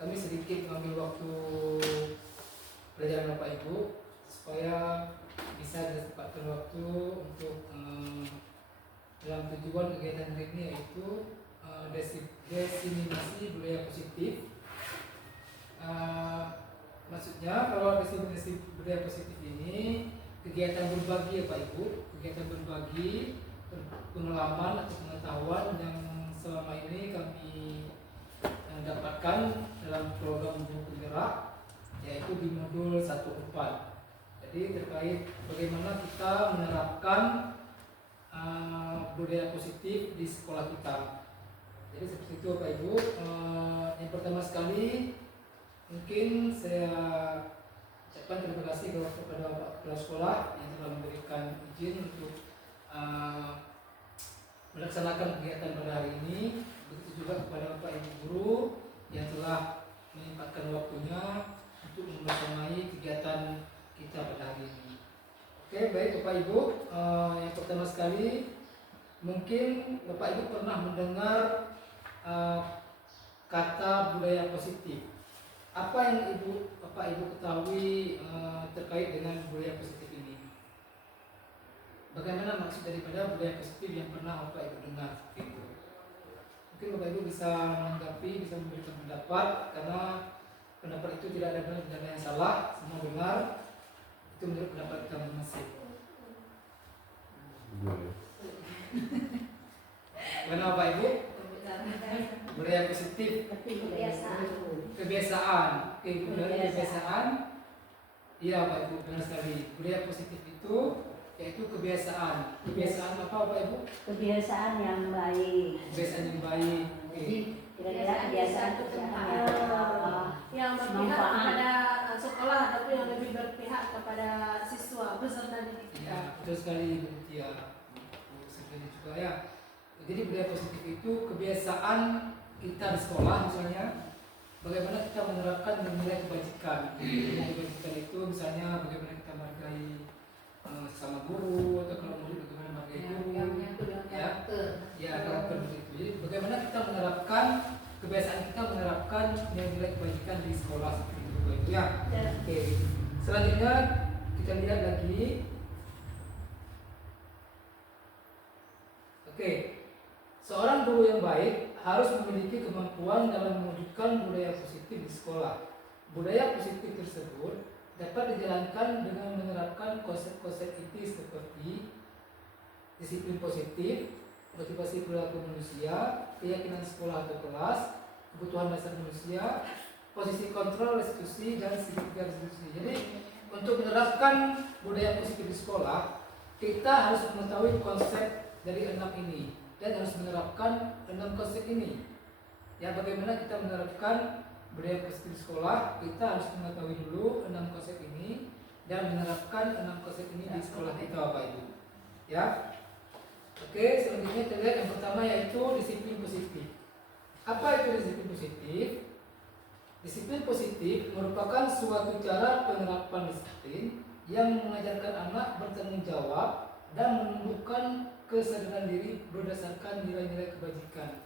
kami sedikit mengambil waktu pelajaran Bapak Ibu supaya bisa ditempatkan waktu untuk dalam tujuan kegiatan hari ini, yaitu diseminasi budaya positif. Maksudnya kalau diseminasi budaya positif ini kegiatan berbagi ya Pak Ibu, kegiatan berbagi pengalaman atau pengetahuan yang selama ini kami dapatkan dalam program Guru Penggerak, yaitu di modul 1.4. Jadi terkait bagaimana kita menerapkan budaya positif di sekolah kita. Jadi seperti itu Bapak Ibu. Yang pertama sekali mungkin saya ucapkan terima kasih kepada Bapak Kepala Sekolah yang telah memberikan izin untuk melaksanakan kegiatan pada hari ini. Begitu juga kepada Bapak Ibu Guru yang telah menyempatkan waktunya untuk membersamai kegiatan kita pada hari ini. Oke, baik Bapak Ibu. Yang pertama sekali mungkin Bapak Ibu pernah mendengar kata budaya positif. Apa yang Bapak Ibu ketahui terkait dengan budaya positif ini? Bagaimana maksud daripada budaya positif yang pernah Bapak Ibu dengar seperti itu? Mungkin Bapak Ibu bisa menanggapi, bisa memberikan pendapat, karena pendapat itu tidak ada benar, tidak ada yang salah, semua benar. Itu menurut pendapat kita masing-masing. Mana Bapak Ibu? Budaya positif, kebiasaan. Oke, kebiasaan. Iya Bapak Ibu, benar sekali. Budaya positif itu yaitu kebiasaan. Kebiasaan apa Bapak Ibu? Kebiasaan yang baik. Kebiasaan yang baik. Jadi kira-kira kebiasaan yang berpihak kepada sekolah, tapi yang lebih berpihak kepada siswa peserta didik kita. Ya, betul sekali Bu Tia. Bu Sekali juga ya. Jadi budaya positif itu kebiasaan kita di sekolah, misalnya bagaimana kita menerapkan nilai kebajikan. Nilai kebajikan itu misalnya bagaimana kita menghargai sama guru, atau kalau murid bagaimana menghargai guru, ya karakter begitu. Jadi bagaimana kita menerapkan kebiasaan kita menerapkan nilai kebajikan di sekolah seperti itu ya. Oke. Selanjutnya kita lihat lagi. Oke. Seorang guru yang baik harus memiliki kemampuan dalam mewujudkan budaya positif di sekolah. Budaya positif tersebut dapat dijalankan dengan menerapkan konsep-konsep etis seperti disiplin positif, motivasi perilaku manusia, keyakinan sekolah atau kelas, kebutuhan dasar manusia, posisi kontrol restitusi, dan segitiga restitusi. Jadi untuk menerapkan budaya positif di sekolah, kita harus mengetahui konsep dari 6 ini dan harus menerapkan 6 konsep ini. Ya, bagaimana kita menerapkan budaya positif di sekolah? Kita harus mengetahui dulu 6 konsep ini dan menerapkan 6 konsep ini di sekolah kita Bapak Ibu. Ya. Oke, selanjutnya kita lihat yang pertama yaitu disiplin positif. Apa itu disiplin positif? Disiplin positif merupakan suatu cara penerapan disiplin yang mengajarkan anak bertanggung jawab dan menumbuhkan kesadaran diri berdasarkan nilai-nilai kebajikan.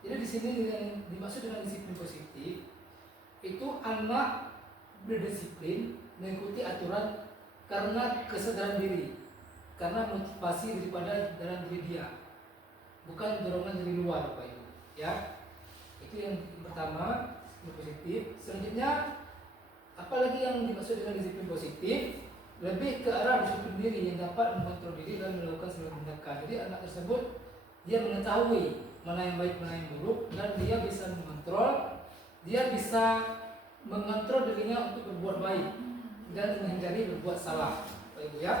Jadi di sini yang dimaksud dengan disiplin positif itu anak berdisiplin mengikuti aturan karena kesadaran diri, karena motivasi daripada dalam diri dia, bukan dorongan dari luar Bapak Ibu. Ya, itu yang pertama, disiplin positif. Selanjutnya, apalagi yang dimaksud dengan disiplin positif? Lebih ke arah disiplin diri yang dapat mengontrol diri dan melakukan sebuah tindakan. Jadi anak tersebut dia mengetahui mana yang baik, mana yang buruk, dan dia bisa mengontrol, dia bisa mengontrol dirinya untuk berbuat baik dan menghindari berbuat salah, Bapak Ibu ya.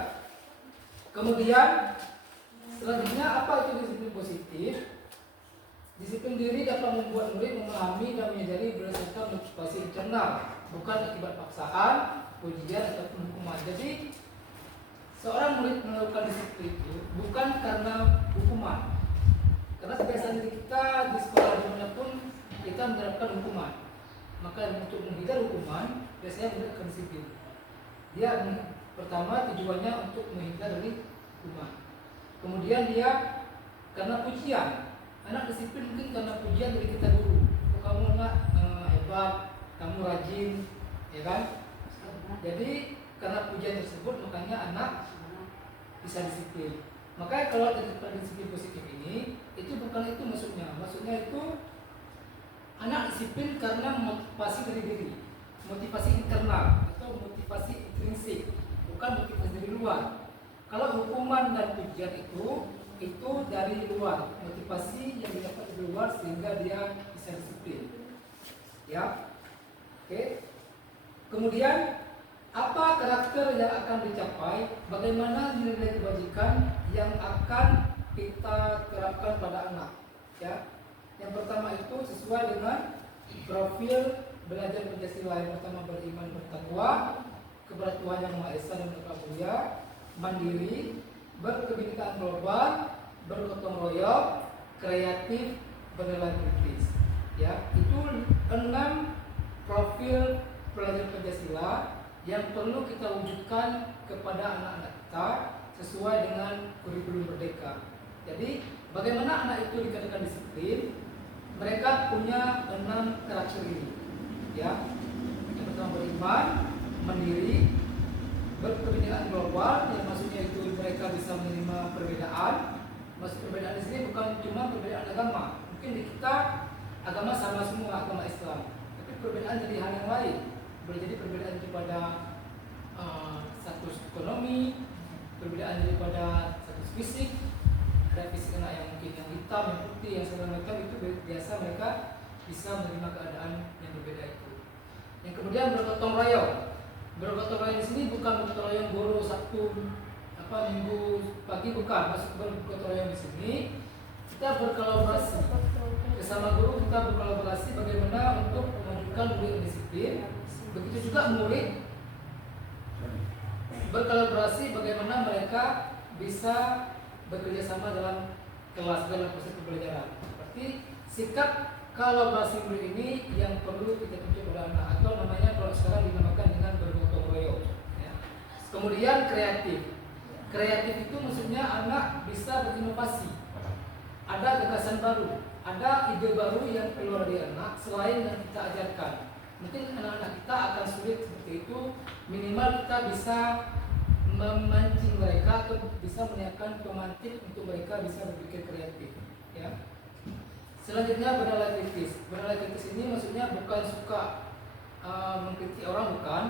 Kemudian selanjutnya apa itu disiplin positif? Disiplin diri dapat membuat murid memahami dan menyadari berdasarkan motivasi internal, bukan akibat paksaan, ujian ataupun hukuman. Jadi seorang murid melakukan disiplin itu bukan karena hukuman. Karena kebiasaan diri kita di sekolah dimanapun kita menerapkan hukuman. Maka untuk menghindar hukuman biasanya menerapkan disiplin. Dia pertama tujuannya untuk menghindar dari hukuman. Kemudian dia karena pujian. Anak disiplin mungkin karena pujian dari kita guru. Oh, kamu anak hebat, kamu rajin, ya kan? Jadi karena pujian tersebut makanya anak bisa disiplin. Makanya kalau dari disiplin positif ini, itu bukan itu maksudnya. Maksudnya itu anak disiplin karena motivasi dari diri, motivasi internal atau motivasi intrinsik, bukan motivasi dari luar. Kalau hukuman dan pujian itu dari luar, motivasi yang didapat dari luar sehingga dia bisa disiplin. Ya, oke. Kemudian apa karakter yang akan dicapai? Bagaimana nilai kebajikan yang akan kita terapkan pada anak? Ya, yang pertama itu sesuai dengan profil belajar Pancasila. Yang pertama beriman bertakwa kepada Tuhan Yang Maha Esa dan Mulia, mandiri, berkebinekaan global, bergotong royong, kreatif, bernilai kritis. Ya, itu 6 profil belajar Pancasila yang perlu kita wujudkan kepada anak-anak kita sesuai dengan kurikulum Merdeka. Jadi, bagaimana anak itu dikatakan disiplin? Mereka punya 6 karakter ini. Ya, yang pertama beriman, mandiri, berkebinekaan global, yang maksudnya itu mereka bisa menerima perbedaan. Maksud perbedaan di sini bukan cuma perbedaan agama. Mungkin di kita agama sama semua, agama Islam, tapi perbedaan jadi hal yang lain. Boleh jadi perbedaan daripada status ekonomi, perbedaan daripada status fisik. Ada fisik anak yang mungkin yang hitam, yang putih, yang segala macam, itu biasa mereka bisa menerima keadaan yang berbeda itu. Yang kemudian bergotong royong. Bergotong royong di sini bukan bergotong royong guru Sabtu Minggu pagi, bukan. Maksud bergotong royong di sini kita berkolaborasi bersama guru, kita berkolaborasi bagaimana untuk mewujudkan murid yang disiplin. Begitu juga murid berkolaborasi bagaimana mereka bisa bekerja sama dalam kelas, dalam proses pembelajaran. Seperti sikap kolaborasi murid ini yang perlu kita tunjuk pada anak, atau namanya kalau sekarang dinamakan dengan bergotong royong. Ya. Kemudian kreatif. Kreatif itu maksudnya anak bisa berinovasi. Ada gagasan baru, ada ide baru yang keluar dari anak selain yang kita ajarkan. Mungkin anak-anak kita akan sulit seperti itu, minimal kita bisa memancing mereka atau bisa menyiapkan pemantik untuk mereka bisa berpikir kreatif. Ya. Selanjutnya bernilai kritis. Bernilai kritis ini maksudnya bukan suka mengkritik orang, bukan.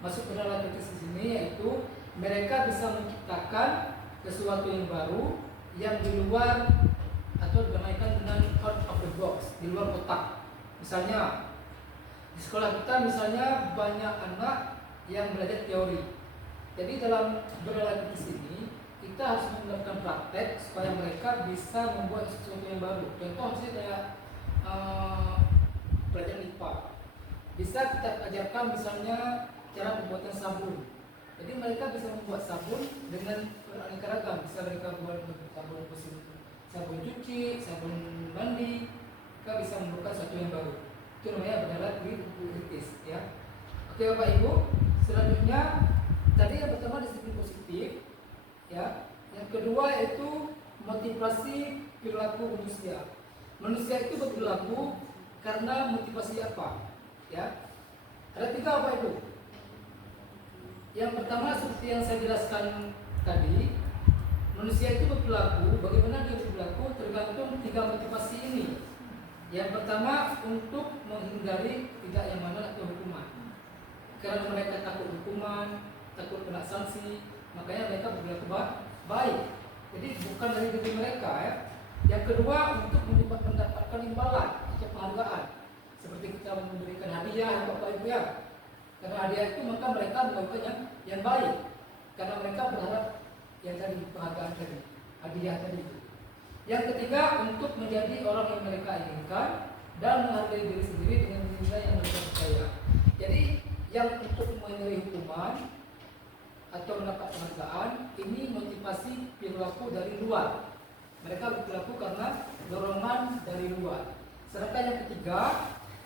Maksud bernilai kritis di sini yaitu mereka bisa menciptakan sesuatu yang baru yang di luar atau dinamakan dengan out of the box, di luar kotak. Misalnya di sekolah kita misalnya banyak anak yang belajar teori. Jadi dalam bernilai kritis ini kita harus melakukan praktek supaya mereka bisa membuat sesuatu yang baru. Contoh misalnya kayak belajar IPA. Bisa kita ajarkan misalnya cara pembuatan sabun. Jadi mereka bisa membuat sabun dengan beraneka ragam. Bisa mereka buat sabun mesin, sabun cuci, sabun mandi. Mereka bisa membuat sesuatu yang baru. Itu namanya bernilai kritis. Ya. Oke Bapak Ibu. Selanjutnya tadi yang pertama disiplin positif. Ya. Yang kedua yaitu motivasi perilaku manusia. Manusia itu berperilaku karena motivasi apa? Ya. Ada 3 apa itu? Yang pertama seperti yang saya jelaskan tadi, manusia itu berperilaku, bagaimana dia berperilaku tergantung 3 motivasi ini. Yang pertama untuk menghindari tidak yang mana atau hukuman. Karena mereka takut hukuman, takut kena sanksi, makanya mereka berperilaku baik. Jadi bukan dari diri mereka ya. Yang kedua untuk mendapatkan imbalan atau penghargaan. Seperti kita memberikan hadiah Bapak Ibu ya. Karena hadiah itu maka mereka melakukan yang baik. Karena mereka berharap yang tadi penghargaan tadi, hadiah tadi itu. Yang ketiga untuk menjadi orang yang mereka inginkan dan menghargai diri sendiri dengan nilai yang mereka percaya. Jadi yang untuk menghindari hukuman atau mendapat penghargaan ini motivasi perilaku dari luar. Mereka berperilaku karena dorongan dari luar. Sedangkan yang ketiga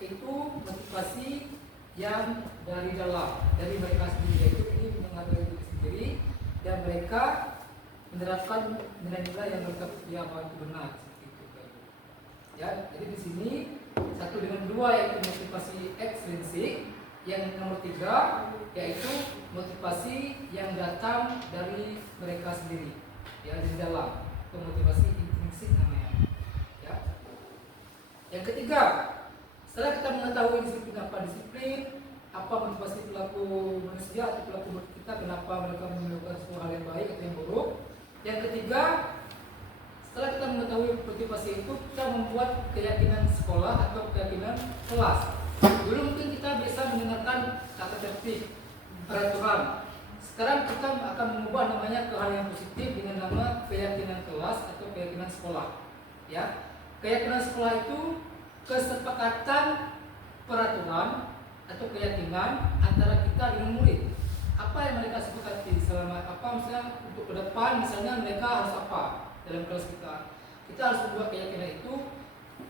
itu motivasi yang dari dalam, dari mereka sendiri, yaitu ini menghargai diri sendiri dan mereka menerapkan nilai-nilai yang mereka percaya bahwa itu benar, seperti itu. Ya, jadi di sini 1 dengan 2 yaitu motivasi ekstrinsik. Yang nomor 3 yaitu motivasi yang datang dari mereka sendiri, ya, dari dalam, atau motivasi intrinsik namanya. Ya. Yang ketiga, setelah kita mengetahui disiplin apa motivasi pelaku manusia atau pelaku kita, kenapa mereka melakukan sebuah hal yang baik atau yang buruk. Yang ketiga, setelah kita mengetahui motivasi itu, kita membuat keyakinan sekolah atau keyakinan kelas. Dulu mungkin kita bisa mendengarkan kata tertib, peraturan. Sekarang kita akan mengubah namanya ke hal yang positif dengan nama keyakinan kelas atau keyakinan sekolah. Ya, keyakinan sekolah itu kesepakatan peraturan atau keyakinan antara kita dengan murid. Apa yang mereka sepakati selama misalnya untuk ke depan, misalnya mereka harus apa dalam kelas kita. Kita harus membuat keyakinan itu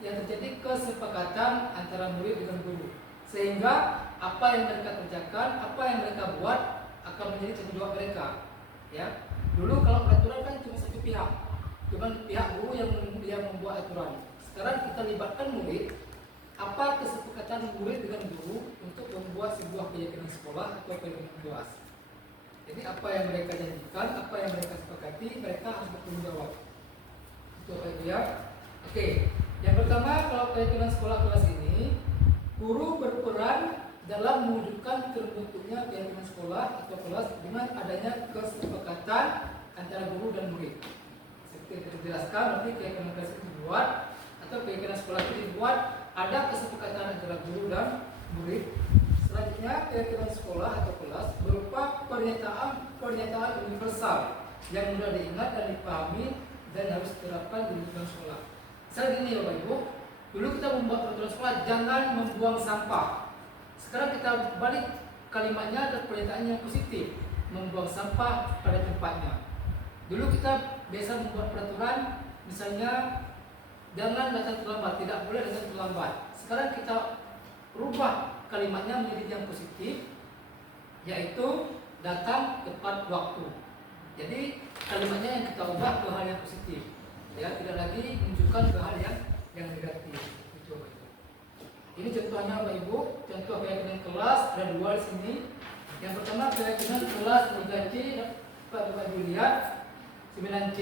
yang terjadi kesepakatan antara murid dengan guru, sehingga apa yang mereka kerjakan, apa yang mereka buat akan menjadi tanggung jawab mereka. Ya, dulu kalau peraturan kan cuma satu pihak, cuma pihak guru yang membuat aturan. Sekarang kita libatkan murid, apa kesepakatan murid dengan guru untuk membuat sebuah keyakinan sekolah atau keyakinan kelas. Jadi apa yang mereka janjikan, apa yang mereka sepakati, mereka harus bertanggung jawab. Itu ya. Oke. Yang pertama, kalau keyakinan sekolah kelas ini, guru berperan dalam mewujudkan terbentuknya keyakinan sekolah atau kelas dengan adanya kesepakatan antara guru dan murid. Seperti yang dijelaskan, nanti keyakinan kelas itu dibuat atau keyakinan sekolah itu dibuat, ada kesepakatan antara guru dan murid. Selanjutnya, keyakinan sekolah atau kelas berupa pernyataan universal yang mudah diingat dan dipahami dan harus diterapkan di lingkungan sekolah. Misalnya gini ya Bapak Ibu, dulu kita membuat peraturan sekolah jangan membuang sampah. Sekarang kita balik kalimatnya dan pernyataan yang positif, membuang sampah pada tempatnya. Dulu kita biasa membuat peraturan, misalnya jangan datang terlambat, tidak boleh datang terlambat. Sekarang kita rubah kalimatnya menjadi yang positif, yaitu datang tepat waktu. Jadi kalimatnya yang kita ubah ke hal yang positif, ya, tidak lagi menunjukkan ke hal yang negatif. Itu. Ini contohnya Bapak Ibu, contoh keyakinan kelas ada 2 di sini. Yang pertama keyakinan kelas 3C, Bapak Ibu lihat 9C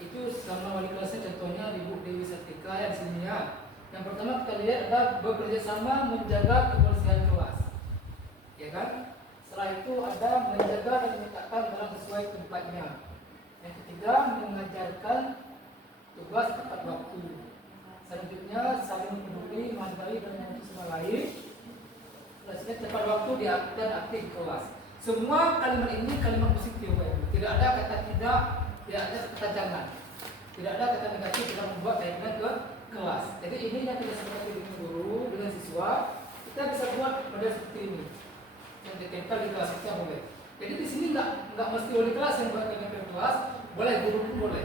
itu sama wali kelasnya, contohnya Ibu Dewi Satika yang di sini ya. Yang pertama kita lihat ada bekerja sama menjaga kebersihan kelas, ya kan? Setelah itu ada menjaga dan meletakkan barang sesuai tempatnya. Yang ketiga, mengajarkan tugas tepat waktu. Selanjutnya, saling peduli, menghargai dan membantu sama lain. Selanjutnya, tepat waktu dan aktif di kelas. Semua kalimat ini kalimat positif, tidak ada kata tidak, tidak ada kata jangan, tidak ada kata negatif dalam membuat keyakinan ke kelas. Jadi ini yang kita sepakati dengan guru, dengan siswa, kita bisa buat model seperti ini. Yang ditempel di kelas kita boleh. Jadi di sini nggak mesti wali kelas yang buat keyakinan kelas, boleh guru pun boleh,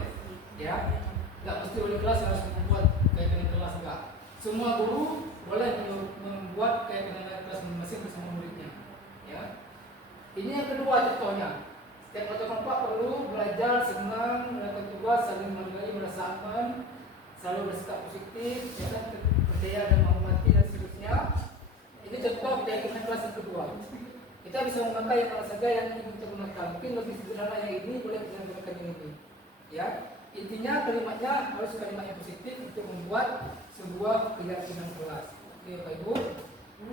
ya. Nggak mesti wali kelas yang harus membuat keyakinan kelas, enggak. Semua guru boleh membuat keyakinan kelas masing-masing bersama muridnya, ya. Ini yang kedua contohnya. Setiap anggota kelompok perlu belajar senang, melakukan tugas, saling menghargai, merasa aman, selalu bersikap positif, ya, percaya dan menghormati dan seterusnya. Ini contoh keyakinan kelas yang kedua. Kita bisa memakai yang mana saja yang ingin kita gunakan. Mungkin lebih sederhana yang ini, boleh kita gunakan yang ini. Ya, intinya kalimatnya harus kalimat yang positif untuk membuat sebuah keyakinan kelas. Oke, Bapak Ibu.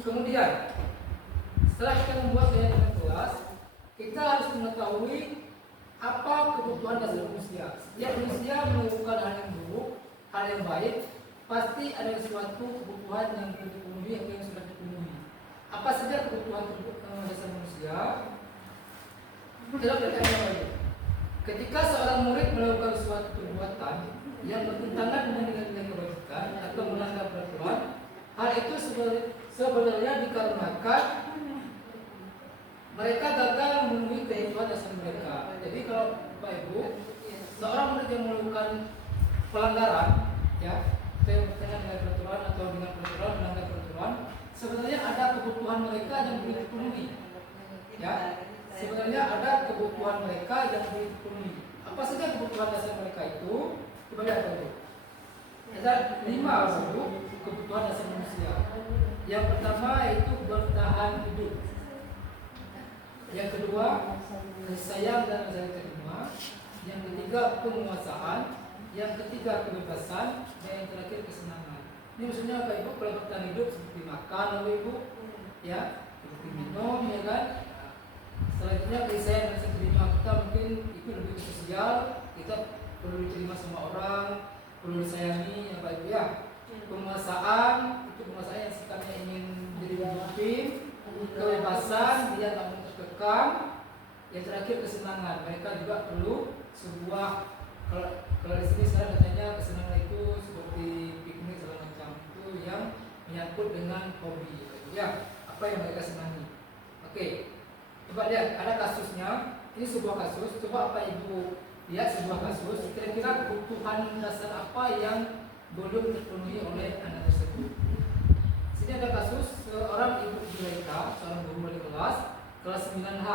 Kemudian, setelah kita membuat keyakinan kelas, kita harus mengetahui apa kebutuhan dasar manusia. Setiap manusia melakukan hal yang buruk, hal yang baik, pasti ada sesuatu kebutuhan yang belum dipenuhi atau yang sudah dipenuhi. Apa saja kebutuhan dasar manusia? Dalam perkara lain, ketika seorang murid melakukan suatu perbuatan yang bertentangan dengan nilai-nilai kebajikan atau melanggar peraturan, hal itu sebenarnya dikarenakan mereka gagal memenuhi kebutuhan dasar mereka. Jadi kalau Bapak Ibu, seorang murid yang melakukan pelanggaran, ya, bertentangan dengan peraturan atau dengan peraturan melanggar peraturan, sebenarnya ada kebutuhan mereka yang belum dipenuhi. Ya, sebenarnya ada kebutuhan mereka yang belum dipenuhi. Apa saja kebutuhan dasar mereka itu? Coba lihat dulu. Ada 5 kebutuhan dasar manusia. Yang pertama itu bertahan hidup. Yang kedua, kasih sayang dan rasa terima. Yang ketiga, penguasaan. Yang ketiga, kebebasan. Dan yang terakhir, kesenangan. Ini maksudnya apa Ibu? Kalau bertahan hidup seperti makan Bapak Ibu, ya, seperti minum, ya kan. Selanjutnya kasih sayang dan rasa terima kita mungkin itu lebih ke sosial. Kita perlu diterima sama orang, perlu disayangi, ya Pak Ibu ya. Penguasaan itu penguasaan yang sifatnya ingin menjadi pemimpin. Kebebasan dia tak mau terkekang. Yang terakhir kesenangan, mereka juga perlu sebuah, kalau di sini sekarang katanya kesenangan itu seperti piknik segala macam, itu yang menyangkut dengan hobi, ya, apa yang mereka senangi. Oke, coba lihat ada kasusnya. Ini sebuah kasus. Coba apa Ibu lihat sebuah kasus. Kira-kira kebutuhan dasar apa yang belum terpenuhi oleh anak tersebut. Sini ada kasus seorang ibu Zulaika, seorang guru wali kelas 9H,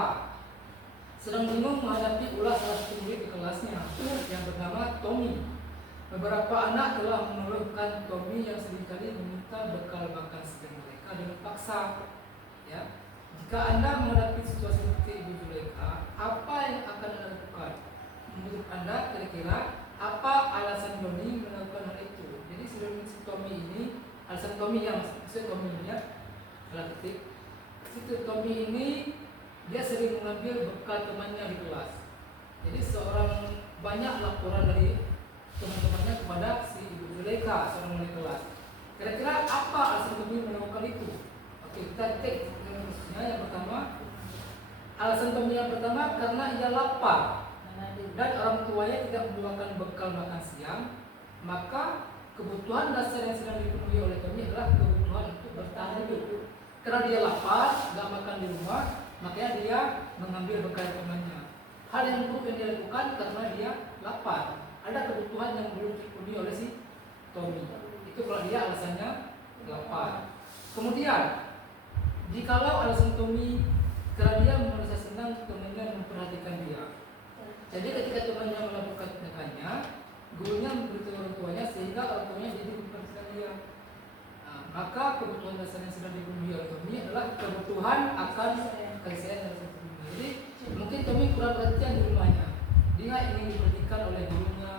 sedang bingung menghadapi ulah salah satu murid di kelasnya yang bernama Tommy. Beberapa anak telah mengeluhkan Tommy yang seringkali meminta bekal makan siang mereka dengan paksa. Ya, jika Anda menghadapi situasi seperti Ibu Zulaika, apa yang akan Anda lakukan? Menurut Anda kira-kira apa alasan Tommy melakukan hal itu? Jadi sebelum si Tommy ini, alasan Tommy yang maksud Tommy ini ya, salah ketik. Si Tommy ini dia sering mengambil bekal temannya di kelas. Jadi banyak laporan dari teman-temannya kepada si Ibu Zulaika, seorang wali kelas. Kira-kira apa alasan Tommy melakukan itu? Oke, kita cek khususnya. Yang pertama, alasan Tommy yang pertama karena ia lapar dan orang tuanya tidak membawakan bekal makan siang, maka kebutuhan dasar yang sedang dipenuhi oleh Tommy adalah kebutuhan untuk bertahan hidup. Karena dia lapar, nggak makan di rumah, makanya dia mengambil bekal temannya. Hal yang buruk yang dia lakukan karena dia lapar. Ada kebutuhan yang belum terpenuhi oleh si Tommy. Itu kalau dia alasannya lapar. Kemudian, jikalau alasan Tommy karena dia merasa senang temannya memperhatikan dia. Jadi ketika temannya melakukan tindakannya, gurunya memberitahu orang tuanya sehingga orang tuanya jadi memperhatikan dia. Maka kebutuhan dasar yang sedang dipenuhi oleh Tommy adalah kebutuhan akan kasih sayang dan rasa terima. Jadi mungkin Tommy kurang perhatian di rumahnya. Dia ingin diperhatikan oleh gurunya.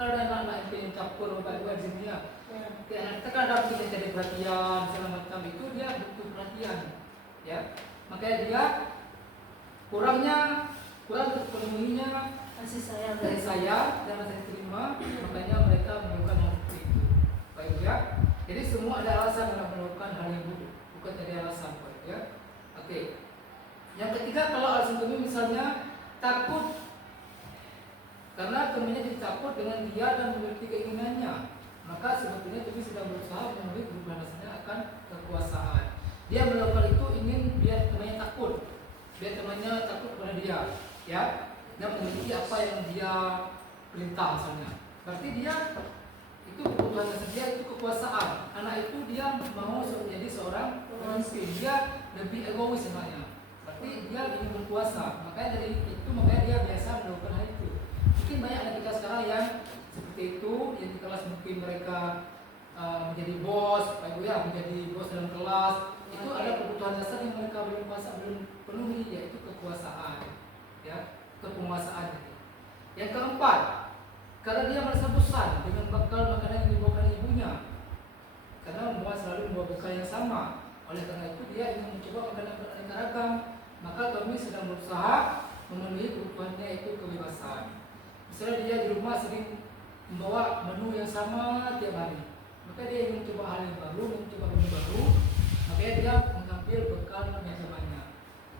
Kalau ada anak-anak yang campur bapak-bapak di sini ya, kita kan ada yang jadi perhatian segala macam, itu dia butuh perhatian, ya. Makanya dia kurang terpenuhinya kasih sayang dan rasa terima, makanya mereka melakukan hal seperti itu. Baik ya. Jadi semua ada alasan untuk melakukan hal yang buruk, bukan dari alasan, baik ya. Oke. Yang ketiga, kalau alasan Tommy misalnya takut, karena temannya ditakut dengan dia dan memiliki keinginannya, maka sebetulnya Tommy sedang berusaha memenuhi kebutuhan dasarnya akan kekuasaan. Dia melakukan itu ingin biar temannya takut kepada dia, ya, dan memiliki apa yang dia perintah misalnya. Berarti dia itu kebutuhan dasar dia itu kekuasaan. Anak itu dia mau menjadi seorang pemimpin, dia lebih egois sebenarnya. Berarti dia ingin berkuasa. Makanya dia biasa melakukan hal itu. Mungkin banyak anak kita sekarang yang seperti itu, yang di kelas mungkin mereka menjadi bos, Pak Ibu ya, menjadi bos dalam kelas. Itu ada kebutuhan dasar yang mereka belum penuhi, yaitu kekuasaan, ya, kepenguasaan. Yang keempat, karena dia merasa bosan dengan bekal makanan yang dibawakan ibunya, karena selalu membawa bekal yang sama. Oleh karena itu dia ingin mencoba makanan beraneka ragam. Maka Tommy sedang berusaha memenuhi kebutuhannya, itu kebebasan. Misalnya dia di rumah sering membawa menu yang sama tiap hari, maka dia ingin mencoba hal yang baru, mencoba menu baru. Makanya dia mengambil bekal yang namanya.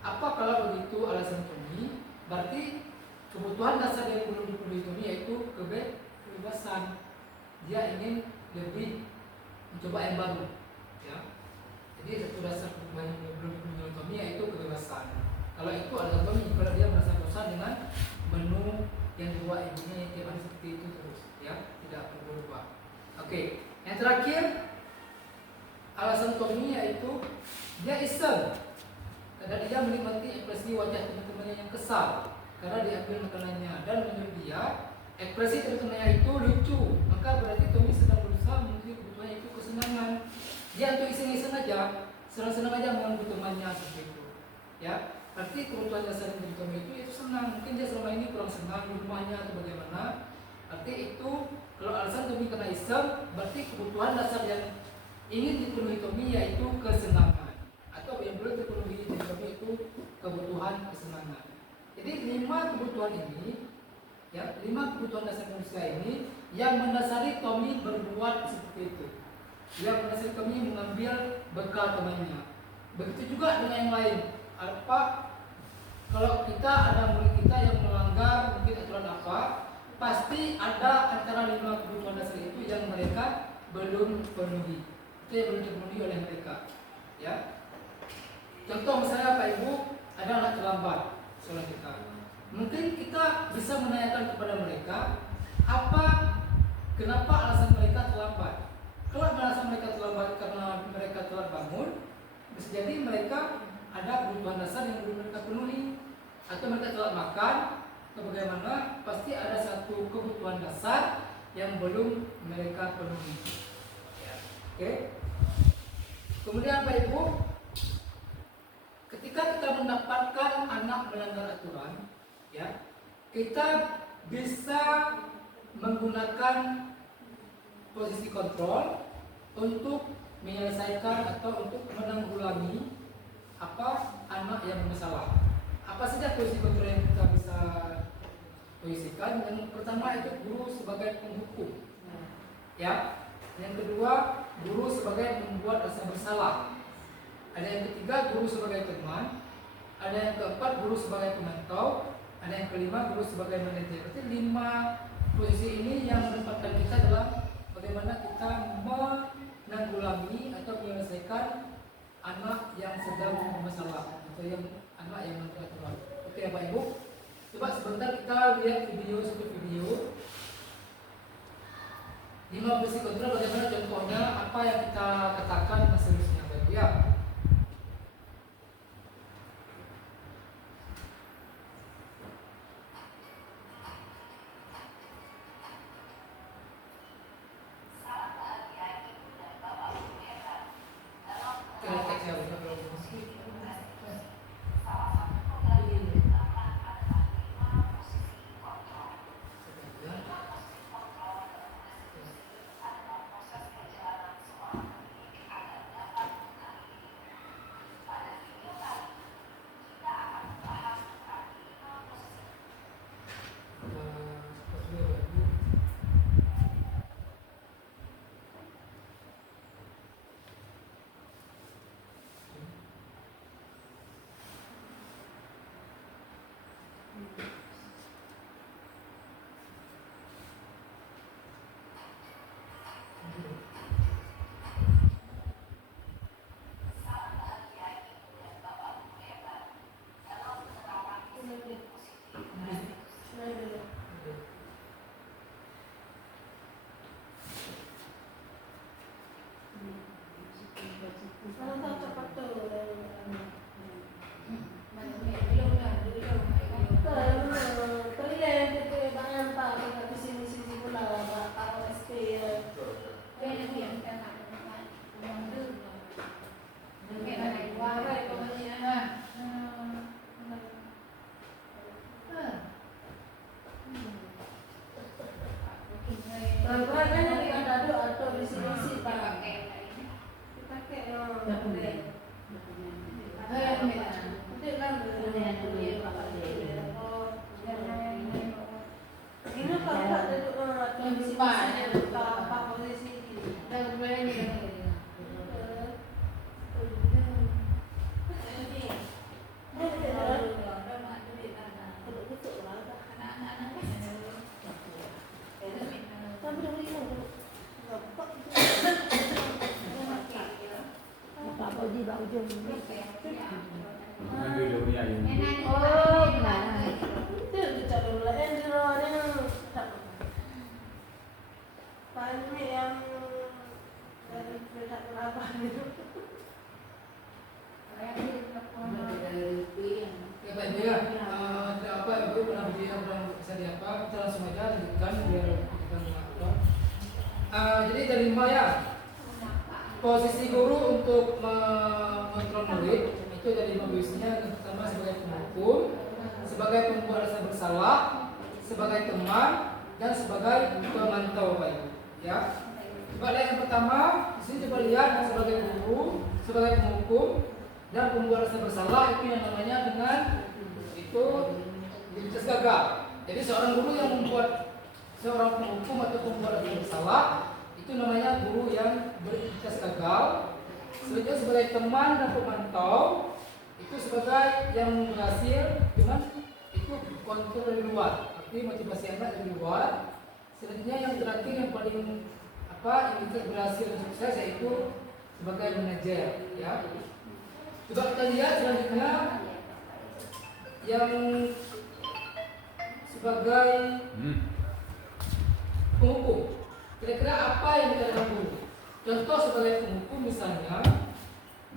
Apa kalau begitu alasan Tommy? Berarti kebutuhan dasar yang belum dipenuhi Tommy yaitu kebebasan. Dia ingin lebih mencoba yang baru, ya. Jadi satu dasar kebutuhan yang belum dipenuhi oleh Tommy yaitu kebebasan. Kalau itu alasan Tommy, kalau dia merasa bosan dengan menu yang dibuat ibunya yang tiap hari seperti itu terus, ya, tidak berubah. Oke, yang terakhir alasan Tommy yaitu dia iseng, karena dia menikmati ekspresi wajah teman-temannya yang kesal karena diambil makanannya, dan menurut dia ekspresi teman-temannya itu lucu. Maka berarti Tommy sedang berusaha memenuhi kebutuhannya itu kesenangan. dia untuk iseng-iseng aja, senang-senang aja mengganggu temannya seperti itu. Ya, berarti kebutuhan dasar yang diri itu senang. Mungkin dia selama ini kurang senang di rumahnya atau bagaimana. Berarti itu kalau alasan Tommy karena iseng, berarti kebutuhan dasar yang ingin dipenuhi Tommy yaitu kesenangan, atau yang belum dipenuhi dari Tommy itu kebutuhan kesenangan. Jadi 5 kebutuhan ini, ya 5 kebutuhan dasar manusia ini yang mendasari Tommy berbuat seperti itu, yang mendasari Tommy mengambil bekal temannya. Begitu juga dengan yang lain. Apa kalau kita ada murid kita yang melanggar mungkin aturan apa, pasti ada antara 5 kebutuhan dasar itu yang mereka belum penuhi, itu yang belum dipenuhi oleh mereka. Ya, contoh misalnya Pak Ibu ada anak terlambat sekolah kita, mungkin kita bisa menanyakan kepada mereka kenapa alasan mereka terlambat. Kalau alasan mereka terlambat karena mereka telat bangun, bisa jadi mereka ada kebutuhan dasar yang belum mereka penuhi, atau mereka telat makan atau bagaimana, pasti ada satu kebutuhan dasar yang belum mereka penuhi. Oke. Kemudian Pak Ibu, ketika kita mendapatkan anak melanggar aturan, ya, kita bisa menggunakan posisi kontrol untuk menyelesaikan atau untuk menanggulangi anak yang bermasalah. Apa saja posisi kontrol yang kita bisa posisikan? Yang pertama itu guru sebagai penghukum, ya. Yang kedua, guru sebagai membuat rasa bersalah. Ada yang ketiga, guru sebagai teman. Ada yang keempat, guru sebagai pemantau. Ada yang kelima, guru sebagai manajer. Berarti 5 posisi ini yang menempatkan kita dalam bagaimana kita menanggulangi atau menyelesaikan anak yang sedang bermasalah atau anak yang melanggar aturan. Oke ya Pak Ibu, coba sebentar kita lihat satu video 5 posisi kontrol, bagaimana contohnya, apa yang kita katakan seterusnya Pak Ibu ya. Jadi dari 5 ya. posisi guru untuk mengontrol murid itu ada 5 posisinya. Yang pertama sebagai penghukum, sebagai pembuat rasa bersalah, sebagai teman, dan sebagai pemantau, Bapak Ibu. Ya. Coba lihat yang pertama, di sini coba lihat sebagai guru, sebagai penghukum, dan pembuat rasa bersalah itu yang namanya dengan itu identitas gagal. Jadi seorang guru yang membuat seorang penghukum atau pembuat rasa bersalah itu namanya guru yang beridentitas gagal. Selanjutnya sebagai teman dan pemantau itu sebagai yang berhasil, cuman itu kontrol dari luar, arti motivasi anak dari luar. Selanjutnya yang terakhir yang paling yang kita berhasil dan sukses yaitu sebagai manajer. Ya. Coba kita lihat selanjutnya yang sebagai penghukum. Kira-kira apa yang dikatakan guru? Contoh sebagai penghukum misalnya,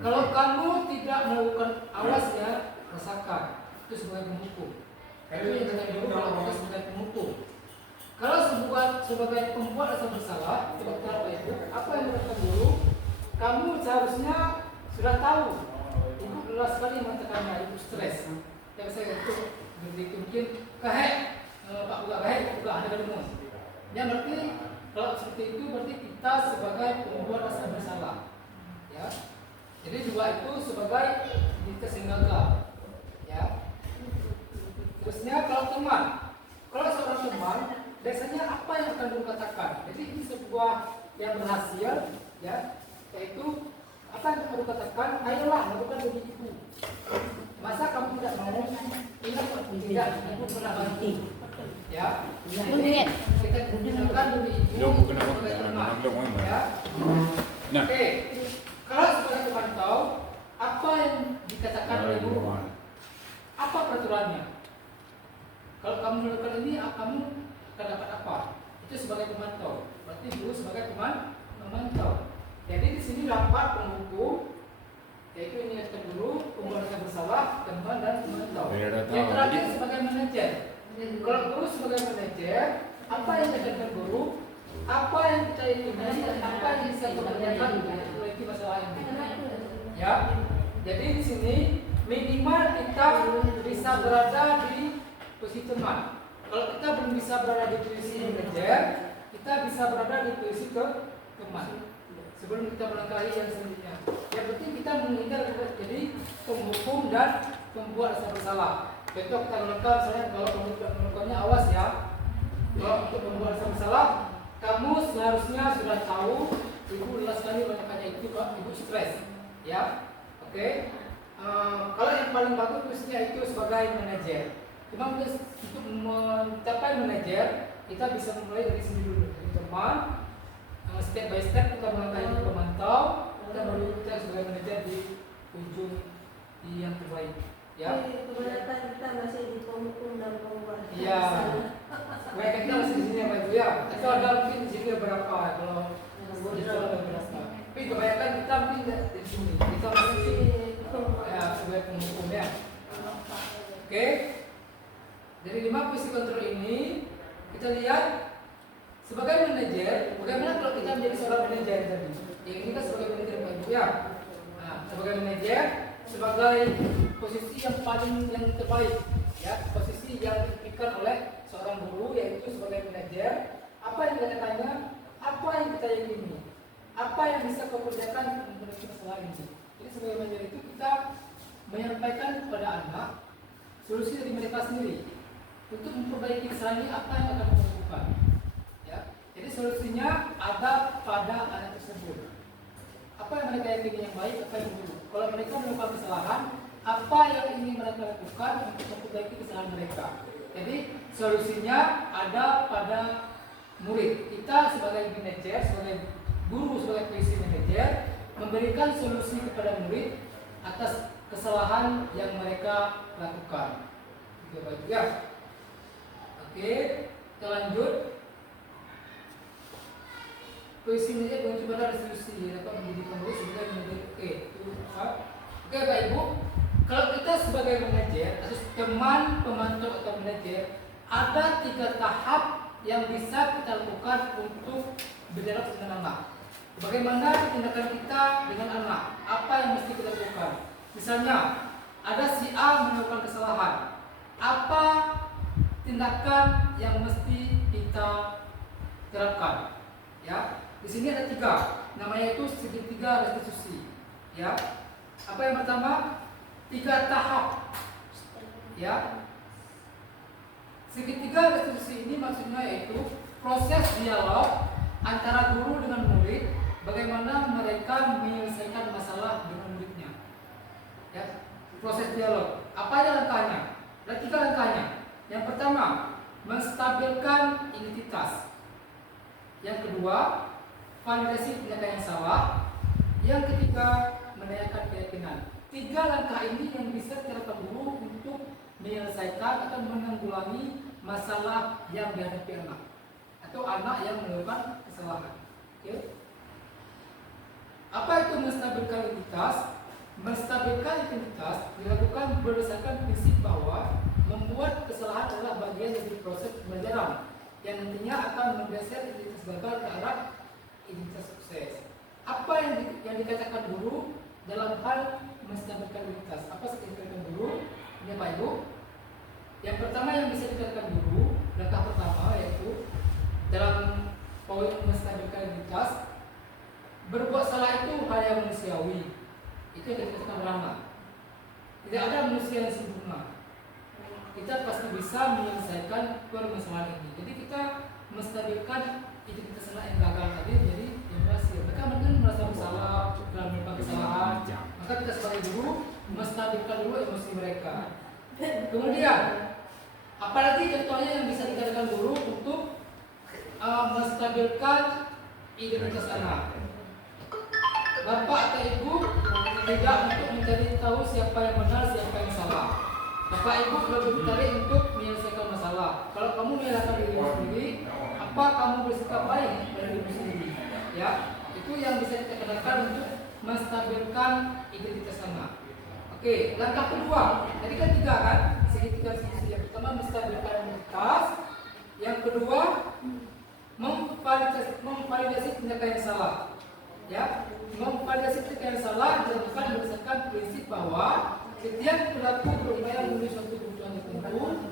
kalau kamu tidak melakukan awas ya, rasakan. Itu sebagai penghukum. Itu yang dikatakan guru kalau kita sebagai penghukum. Kalau sebagai pembuat rasa bersalah, coba kita apa itu? Apa yang dikatakan guru? Kamu seharusnya sudah tahu. Ibu lelah sekali mengatakannya, ibu stres. Yang saya itu begitu mungkin kahek, Pak buka kahek, buka ada ketemu. Yang berarti kalau seperti itu berarti kita sebagai pembuat rasa bersalah. Ya. Jadi dua itu sebagai identitas yang gagal. Ya. Terusnya kalau teman, kalau seorang teman biasanya apa yang akan guru katakan? Jadi ini sebuah yang berhasil, ya, yaitu apa yang guru katakan? Ayolah lakukan begitu. Masa kamu tidak mau? Tidak, ibu pernah bantu. Ya, jadi kita gunakan dulu ibu sebagai teman. Ya. Oke, kalau sebagai pemantau, apa yang dikatakan oleh guru? Apa peraturannya? Kalau kamu melakukan ini, kamu akan dapat apa? Itu sebagai pemantau. Berarti guru sebagai pemantau. Jadi di sini dapat penghukum, yaitu ini yang dulu pembuat rasa bersalah, teman dan pemantau. Yang terakhir sebagai manajer. Kalau guru sebagai manajer, apa yang dikatakan guru? Apa yang kita inginkan dan apa yang bisa kita kerjakan untuk memperbaiki masalah ini? Ya. Jadi di sini minimal kita bisa berada di posisi teman. Kalau kita belum bisa berada di posisi manajer, kita bisa berada di posisi teman. Sebelum kita melangkahi yang selanjutnya, yang penting kita menghindar jadi penghukum dan pembuat rasa bersalah. Contoh kita melakukan, misalnya kalau kamu tidak melakukannya, awas ya. Kalau untuk membuat rasa bersalah, kamu seharusnya sudah tahu. Ibu lelah sekali melakukannya itu, Pak. Ibu stres, ya. Oke. Kalau yang paling bagus posisinya itu sebagai manajer. Cuma untuk mencapai manajer, kita bisa memulai dari sini dulu, dari teman. Step by step kita melangkahi pemantau, kita baru kita sebagai manajer di ujung yang terbaik. Ya. Kebanyakan kita masih di penghukum dan pembuat. Iya. Kebanyakan kita masih di sini ya Pak Ibu ya. Itu ada mungkin di sini beberapa kalau itu ada beberapa. Tapi kebanyakan kita mungkin di sini. Kita masih ya sebagai penghukum ya. Oke. Dari 5 posisi kontrol ini kita lihat. Sebagai manajer, bagaimana kalau kita menjadi seorang manajer tadi? Yang ini kan sebagai manajer Pak Ibu ya. Nah, sebagai manajer, sebagai posisi yang terbaik, ya, posisi yang diberikan oleh seorang guru yaitu sebagai manajer. Apa yang dikatakannya? Apa yang kita yakini? Apa yang bisa kau kerjakan untuk masalah ini? Jadi sebagai manajer itu kita menyampaikan kepada anak solusi dari mereka sendiri untuk memperbaiki kesalahan ini. Apa yang akan kita lakukan? Jadi solusinya ada pada anak tersebut. Apa yang mereka yakini yang baik, apa yang buruk. Kalau mereka melakukan kesalahan, apa yang ingin mereka lakukan untuk memperbaiki kesalahan mereka. Jadi solusinya ada pada murid. Kita sebagai manajer, sebagai guru, sebagai posisi manajer, memberikan solusi kepada murid atas kesalahan yang mereka lakukan. Ya. Oke, kita lanjut. Posisi manajer bukan cuma ada solusi dapat menjadi pengurus sebagai manajer. Oke Pak Ibu, kalau kita sebagai manajer atau teman pemantau atau manajer, ada 3 tahap yang bisa kita lakukan untuk berdialog dengan anak. bagaimana tindakan kita dengan anak, apa yang mesti kita lakukan. Misalnya ada si A melakukan kesalahan, apa tindakan yang mesti kita terapkan. Ya, di sini ada 3, namanya itu segitiga restitusi. Ya, apa yang pertama? 3 tahap. Ya, segitiga restitusi ini maksudnya yaitu proses dialog antara guru dengan murid, bagaimana mereka menyelesaikan masalah dengan muridnya. Ya, proses dialog. Apa aja langkahnya? Ada 3 langkahnya. Yang pertama, menstabilkan identitas. Yang kedua, validasi tindakan yang salah. Yang ketiga, menanyakan keyakinan. 3 langkah ini yang bisa dilakukan guru untuk menyelesaikan atau menanggulangi masalah yang dihadapi anak atau anak yang melakukan kesalahan. Oke? Apa itu menstabilkan identitas? Menstabilkan identitas dilakukan berdasarkan prinsip bahwa membuat kesalahan adalah bagian dari proses pembelajaran yang nantinya akan menggeser identitas gagal ke arah identitas sukses. Apa yang dikatakan guru dalam hal menstabilkan identitas? Apa yang dikatakan guru? Ini Pak Ibu. Yang pertama yang bisa dikatakan guru, langkah pertama yaitu dalam poin menstabilkan identitas, berbuat salah itu hal yang manusiawi. Itu yang dikatakan ulama. Tidak ada manusia yang sempurna. Kita pasti bisa menyelesaikan permasalahan ini. Jadi kita menstabilkan identitas anak yang gagal tadi jadi yang berhasil. Mereka mungkin merasa bersalah dalam melakukan kesalahan. Maka kita sebagai guru menstabilkan dulu emosi mereka. Kemudian, apalagi contohnya yang bisa dikatakan guru untuk menstabilkan identitas anak. Bapak atau ibu tidak untuk mencari tahu siapa yang benar, siapa yang salah. Bapak ibu lebih tertarik untuk menyelesaikan masalah. Kalau kamu menyalahkan dirimu sendiri, apa kamu bersikap baik dari dirimu sendiri? Ya, itu yang bisa kita katakan untuk menstabilkan identitas anak. Oke, langkah kedua. Tadi kan 3 kan? Segitiga restitusi. Yang pertama menstabilkan identitas. Yang kedua memvalidasi tindakan yang salah. Ya, memvalidasi tindakan yang salah dilakukan berdasarkan prinsip bahwa setiap pelaku berupaya memenuhi suatu kebutuhan tertentu,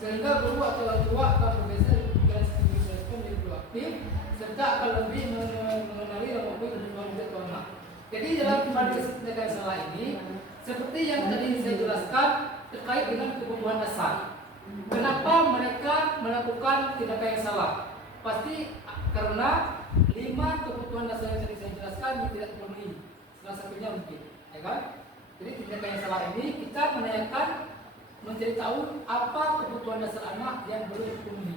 sehingga guru atau orang tua akan bergeser dari segi respon menjadi proaktif, serta akan lebih mengenali dan memahami kebutuhan murid atau anak. Jadi dalam validasi tindakan yang salah ini, seperti yang tadi saya jelaskan terkait dengan kebutuhan dasar. Kenapa mereka melakukan tindakan yang salah? Pasti karena 5 kebutuhan dasar yang tadi saya jelaskan yang tidak terpenuhi. Salah satunya mungkin, ya kan? Jadi tindakan yang salah ini kita menanyakan, mencari tahu apa kebutuhan dasar anak yang belum terpenuhi.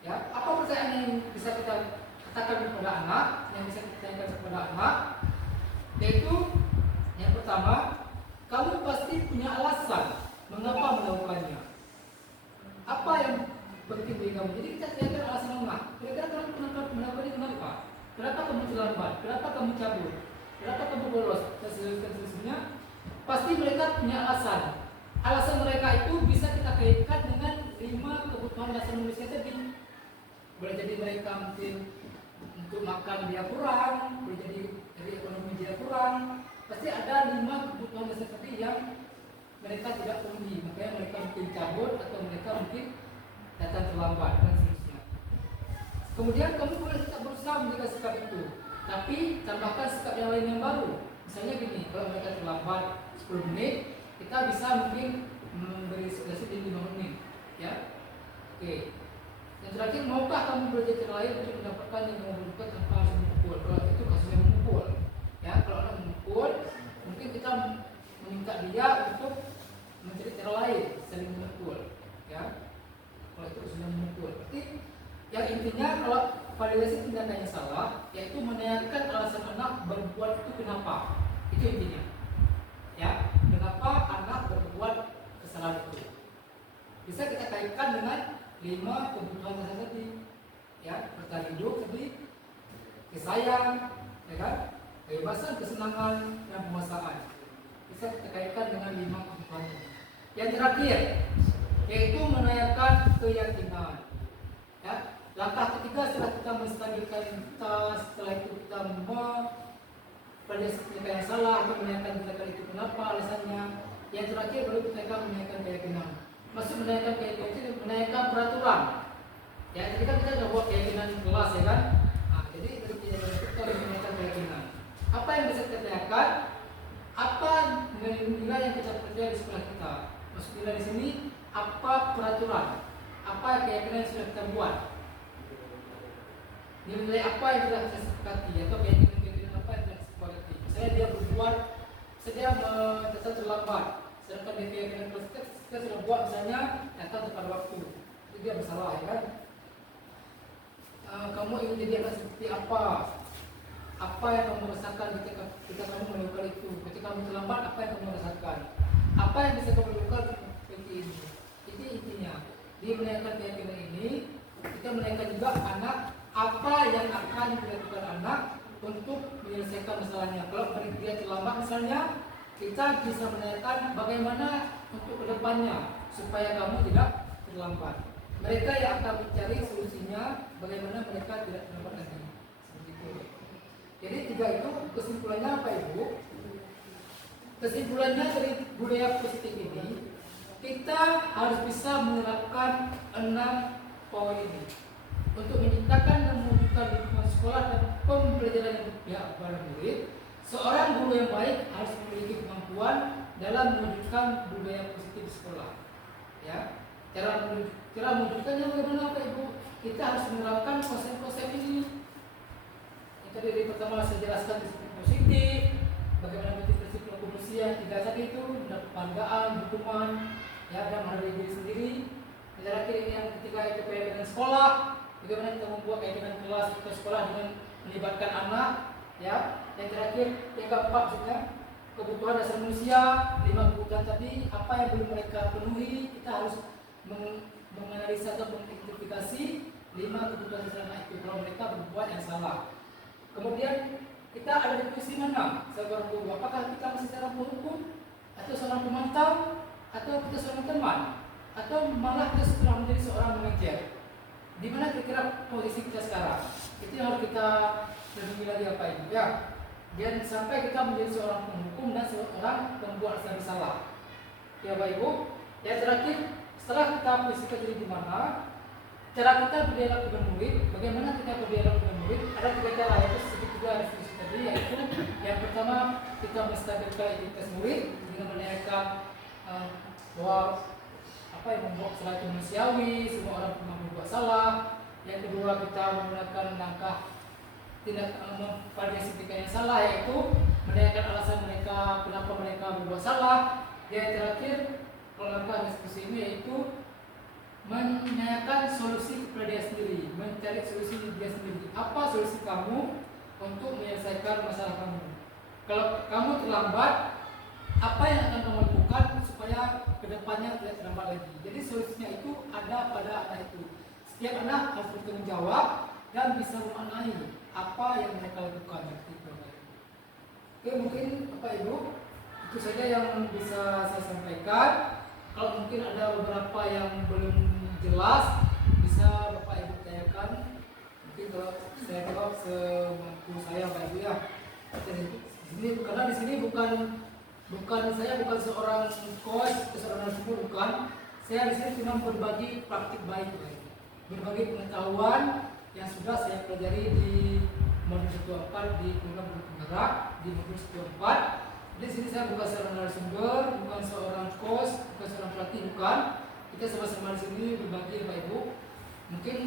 Ya, apa pertanyaan yang bisa kita katakan kepada anak, yang bisa kita tanyakan kepada anak, yaitu yang pertama, kamu pasti punya alasan mengapa melakukannya. Apa yang penting bagi kamu? Jadi kita tanyakan alasan anak. Kira-kira kamu melakukan ini kenapa? Kenapa kamu terlambat? Kenapa kamu cabut? Kenapa kamu bolos? Dan seterusnya. Pasti mereka punya alasan. Alasan mereka itu bisa kita kaitkan dengan 5 kebutuhan dasar manusia tadi. Boleh jadi mereka mungkin untuk makan dia kurang, boleh jadi dari ekonomi dia kurang. Pasti ada 5 kebutuhan dasar tadi yang mereka tidak penuhi. Makanya mereka mungkin cabut atau mereka mungkin datang terlambat dan seterusnya. Kemudian kamu boleh tetap berusaha menjaga sikap itu, tapi tambahkan sikap yang lain yang baru. Misalnya gini, kalau mereka terlambat 10 menit, kita bisa mungkin memberi sugesti di 5 menit, ya. Oke. Yang terakhir, maukah kamu belajar cara lain untuk mendapatkan yang kamu butuhkan tanpa harus memukul? Kalau itu kasusnya memukul, ya. Kalau anak memukul, mungkin kita meminta dia untuk mencari cara lain, saling memukul, ya. Kalau itu kasusnya memukul, berarti yang intinya kalau validasi tindakan yang salah, yaitu menanyakan alasan anak berbuat itu kenapa. Itu intinya. Ya, kenapa anak berbuat kesalahan itu? Bisa kita kaitkan dengan 5 kebutuhan dasar tadi. Ya, bertahan hidup tadi, kesayang, ya kan? Kebebasan, kesenangan, dan penguasaan. Bisa kita kaitkan dengan 5 kebutuhan tadi. Yang terakhir, yaitu menanyakan keyakinan. Ya, langkah ketiga ketiga, setelah kita menstabilkan identitas, setelah itu kita mempelajari yang salah atau menanyakan tindakan itu kenapa alasannya. Yang terakhir baru kita akan menanyakan keyakinan. Maksud menanyakan keyakinan itu menanyakan peraturan. Ya, jadi kan kita sudah buat keyakinan kelas ya kan. Jadi dari keyakinan itu kita harus menanyakan keyakinan. Apa yang bisa kita tanyakan? Apa nilai yang kita percaya di sekolah kita? Maksud nilai di sini apa peraturan? Apa keyakinan yang sudah kita buat? Nilai apa yang telah kita sepakati atau keyakinan apa yang telah kita sepakati? Misalnya dia berbuat, dia datang terlambat, sedangkan dia keyakinan kita sudah buat misalnya datang tepat waktu, itu dia bersalah ya kan? Kamu ingin jadi anak seperti apa? Apa yang kamu rasakan ketika kamu melakukan itu? Ketika kamu terlambat, apa yang kamu rasakan? Apa yang bisa kamu lakukan seperti ini? Itu intinya. Di menanyakan keyakinan ini, kita menanyakan juga anak apa yang akan dilakukan anak untuk menyelesaikan masalahnya. Kalau dia terlambat misalnya, kita bisa menanyakan bagaimana untuk kedepannya supaya kamu tidak terlambat. Mereka yang akan mencari solusinya bagaimana mereka tidak terlambat lagi. Seperti itu. Jadi tiga itu kesimpulannya apa Ibu? Kesimpulannya dari budaya positif ini, kita harus bisa menerapkan 6 poin ini untuk menciptakan dan mewujudkan lingkungan sekolah dan pembelajaran yang berpihak kepada murid. Seorang guru yang baik harus memiliki kemampuan dalam mewujudkan budaya positif di sekolah. Ya, cara mewujudkannya bagaimana Pak Ibu? Kita harus menerapkan konsep-konsep ini. Yang tadi pertama saya jelaskan disiplin positif, bagaimana prinsip pelaku bersih yang tidak tadi itu, mendapat penghargaan, dukungan, ya, dan menghargai diri sendiri. Yang terakhir ini yang ketiga itu keyakinan sekolah, bagaimana kita membuat keyakinan kelas atau sekolah dengan melibatkan anak, ya. Yang terakhir yang keempat sudah kebutuhan dasar manusia, 5 kebutuhan tadi apa yang belum mereka penuhi, kita harus menganalisa atau mengidentifikasi 5 kebutuhan dasar anak itu kalau mereka berbuat yang salah. Kemudian kita ada di posisi mana seorang guru? Apakah kita masih seorang penghukum, atau seorang pemantau, atau kita seorang teman, atau malah kita setelah menjadi seorang manajer? Di mana kira-kira posisi kita sekarang? Itu yang harus kita lebih lagi apa Ibu ya? Dan sampai kita menjadi seorang penghukum dan seorang pembuat rasa bersalah. Ya Bapak Ibu. Yang terakhir, setelah kita posisikan diri di mana, cara kita berdialog dengan murid, bagaimana kita berdialog dengan murid? Ada 3 cara, yaitu segitiga diskusi tadi, yaitu yang pertama kita menstabilkan identitas murid dengan menanyakan bahwa apa yang membuat salah itu manusiawi, semua orang pernah berbuat salah. Yang kedua kita menggunakan langkah tindak memvaliidasikan yang salah, yaitu menanyakan alasan mereka kenapa mereka berbuat salah. Yang terakhir langkah diskusi ini yaitu menanyakan solusi kepada dia sendiri, mencari solusi di dia sendiri. Apa solusi kamu untuk menyelesaikan masalah kamu? Kalau kamu terlambat, apa yang akan kamu lakukan supaya kedepannya tidak terlambat lagi? Jadi solusinya itu ada pada anak itu. Setiap anak harus bertanggung jawab dan bisa memaknai apa yang mereka lakukan. Oke, mungkin Bapak Ibu, itu saja yang bisa saya sampaikan. Kalau mungkin ada beberapa yang belum jelas, bisa Bapak Ibu tanyakan. Mungkin kalau saya jawab semampu saya Bapak Ibu ya. Ini karena di sini bukan saya bukan seorang coach, seorang narasumber, bukan. Saya di sini cuma berbagi praktik baik, Bapak Ibu. Berbagi pengetahuan yang sudah saya pelajari di modul 4 di program penggerak di modul 4. Di sini saya bukan seorang narasumber, bukan seorang coach, bukan seorang pelatih, bukan. Kita sama-sama di sini berbagi Bapak Ibu. Mungkin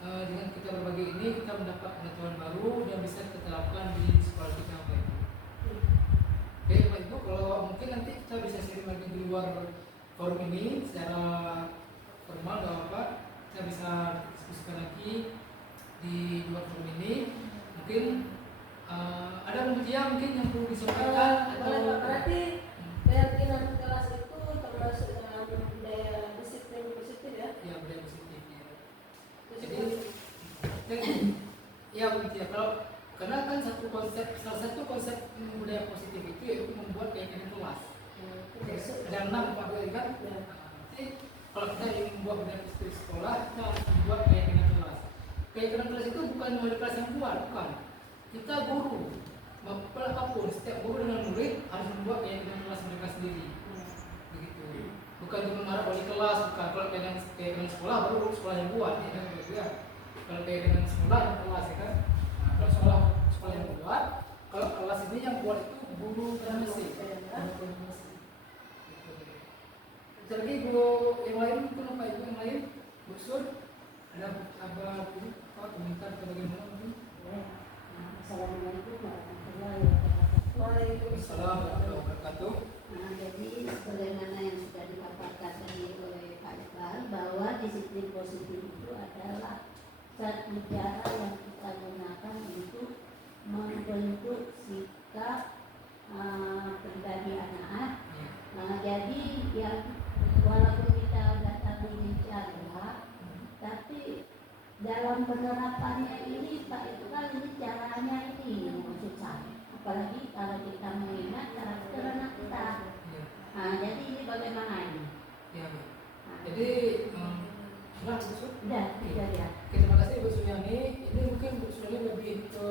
dengan kita berbagi ini kita mendapat pengetahuan baru dan bisa kita terapkan di sekolah kita Bapak Ibu. Oke Bapak Ibu, kalau mungkin nanti kita bisa sharing lagi di luar forum ini secara formal, gak apa-apa. Kita bisa diskusikan lagi di luar forum ini. Mungkin ada media mungkin yang perlu disampaikan atau berarti keyakinan kelas itu termasuk dalam budaya disiplin positif ya? Ya, budaya positif ya. Jadi ya begitu ya. Kalau karena kan salah satu konsep budaya positif itu yaitu membuat keyakinan kelas. Ada 6 Pak kan? Jadi kalau kita ingin membuat budaya positif sekolah, kita harus membuat keyakinan kelas. keyakinan kelas itu bukan wali kelas yang buat, bukan. Kita guru, apapun setiap guru dengan murid harus membuat keyakinan kelas mereka sendiri. Begitu. Bukan cuma marah wali kelas, bukan. Kalau keyakinan sekolah baru sekolah yang buat, ya kan gitu ya. Kalau keyakinan sekolah yang kelas ya kan. Nah, kalau sekolah yang buat, kalau kelas ini yang buat itu guru dan mesin. Lagi guru yang lain mungkin apa ibu yang lain? Bu Sun, ada apa komentar atau bagaimana mungkin? Assalamualaikum warahmatullahi wabarakatuh. Waalaikumsalam warahmatullahi wabarakatuh. Nah, jadi sebagaimana yang sudah dipaparkan tadi oleh Pak Iqbal, bahwa disiplin positif itu adalah satu cara yang kita gunakan untuk membentuk sikap pribadi anak. Nah, jadi yang walaupun kita sudah tadi bicara, tapi dalam penerapannya ini Pak itu kan ini caranya ini maksud saya. Apalagi kalau kita mengingat karakter anak kita. Nah, jadi ini bagaimana ini? Ya, jadi sudah Bu Sun? Sudah ya. Terima kasih Bu Suryani. Ini mungkin Bu Suryani lebih ke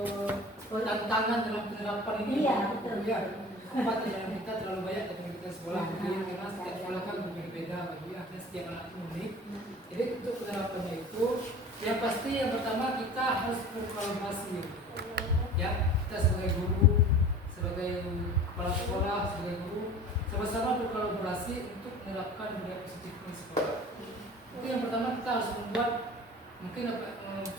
tantangan dalam penerapan ini. Iya, betul. Ya, apa jalan kita terlalu banyak ketika kita sekolah mungkin karena setiap sekolah kan berbeda bagi akhirnya setiap anak itu unik. Jadi untuk penerapannya itu yang pasti yang pertama kita harus berkolaborasi. Ya, kita sebagai guru, sebagai kepala sekolah, sebagai guru sama-sama berkolaborasi untuk menerapkan budaya positif di sekolah. Itu yang pertama kita harus membuat mungkin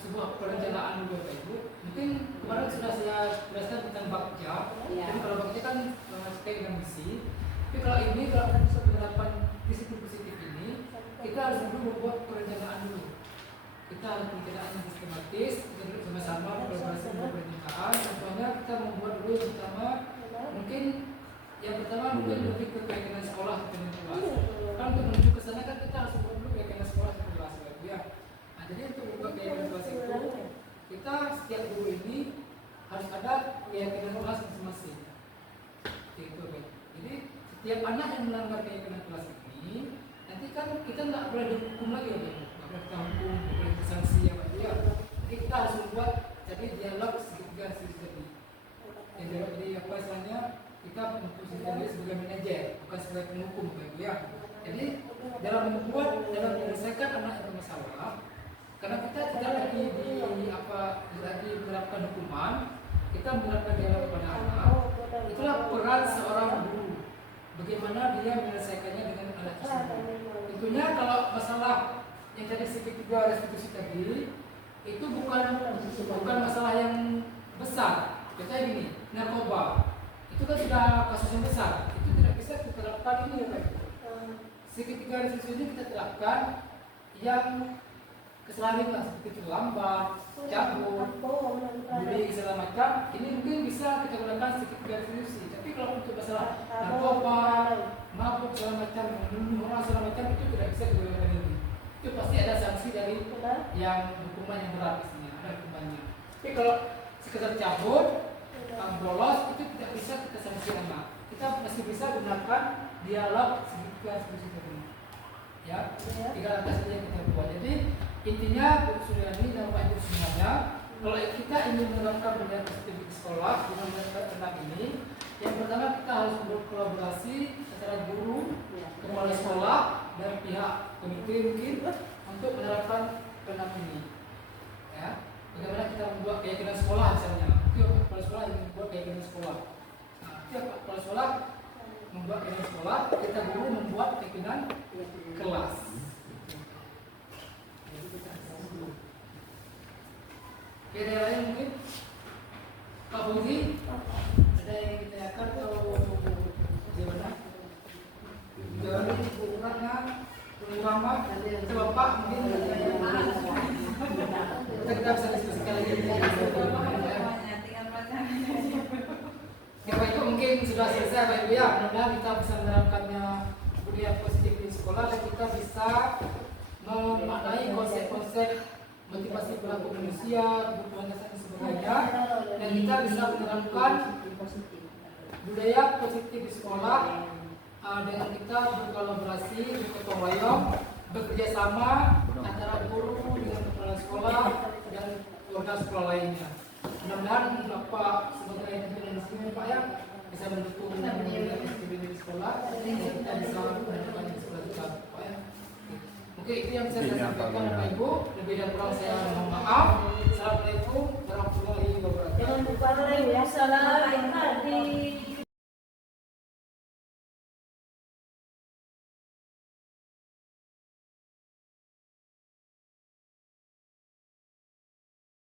sebuah perencanaan dulu Bapak Ibu. Mungkin kemarin sudah saya jelaskan tentang bakja. Jadi kalau bakja kan terkait dengan misi. Tapi kalau ini kalau bisa penerapan disiplin positif ini, kita harus dulu membuat perencanaan dulu. Kita harus perencanaan yang sistematis, kita duduk sama-sama berkolaborasi membuat perencanaan. Contohnya kita membuat dulu yang pertama mungkin lebih ke keyakinan sekolah keyakinan kelas. Kan untuk menuju ke sana kan kita harus membuat dulu keyakinan sekolah ke kelas ya. Nah, jadi untuk membuat keyakinan kelas itu kita setiap guru ini harus ada keyakinan kelas masing-masing. Gitu kan. Jadi setiap anak yang melanggar keyakinan kelas ini nanti kan kita nggak boleh dihukum lagi ya, nggak boleh kita hukum, nggak boleh kita sanksi ya Pak ya. Jadi kita harus membuat jadi dialog segitiga tadi. Jadi apa istilahnya kita posisinya sebagai manajer bukan sebagai penghukum Pak ya. Jadi dalam menyelesaikan anak yang bermasalah, karena kita tidak lagi menerapkan hukuman, kita menerapkan dialog kepada anak. Itulah peran seorang guru. Bagaimana dia menyelesaikannya dengan anak tersebut. Tentunya kalau masalah yang tadi segitiga restitusi tadi itu bukan masalah yang besar. Contohnya gini, narkoba itu kan sudah kasus yang besar. Itu tidak bisa kita terapkan ini ya Pak. Segitiga restitusi ini kita terapkan yang kesalahan lah seperti terlambat, cabut, bullying segala macam. Ini mungkin bisa kita gunakan segitiga restitusi. Tapi kalau untuk masalah narkoba, mabuk segala macam, membunuh orang segala macam itu tidak bisa digunakan ini. Itu pasti ada sanksi dari yang hukuman yang berat isinya, ada hukumannya. Tapi kalau sekedar cabut, bolos itu tidak bisa kita sanksi anak. Kita masih bisa gunakan dialog segitiga restitusi tadi. Ya, 3 langkah saja yang kita buat. Jadi intinya Bu Suryani dan Pak Ibu semuanya, kalau kita ingin menerapkan budaya positif di sekolah dengan anak ini, yang pertama kita harus berkolaborasi antara guru, kepala sekolah dan pihak komite mungkin untuk menerapkan anak ini. Ya, bagaimana kita membuat keyakinan sekolah misalnya, kepala sekolah ingin membuat keyakinan sekolah. Nah, tiap kepala sekolah membuat keyakinan sekolah, kita guru membuat keyakinan kelas. Oke, ada lain mungkin? Pak Budi, ada yang ditanyakan atau gimana? Dari Bu Ratna, Bu Rama, Bapak mungkin kita bisa diskusikan lagi. Bapak Ibu mungkin sudah selesai Bapak Ibu ya. Mudah-mudahan kita bisa menerapkannya budaya positif di sekolah dan kita bisa memaknai konsep-konsep motivasi perilaku manusia, kebutuhan dasar dan sebagainya, dan kita bisa menerapkan budaya positif di sekolah dengan kita berkolaborasi, bergotong royong, bekerja sama antara guru dengan kepala sekolah dan dan keluarga sekolah lainnya. Mudah-mudahan Bapak sebagai pimpinan di sini Pak ya bisa mendukung di sekolah dan kita bisa menunjukkan di sekolah kita Pak ya. Oke, itu yang bisa saya sampaikan Bapak Ibu. Lebih dan kurang saya mohon maaf. Assalamualaikum warahmatullahi wabarakatuh. Waalaikumsalam.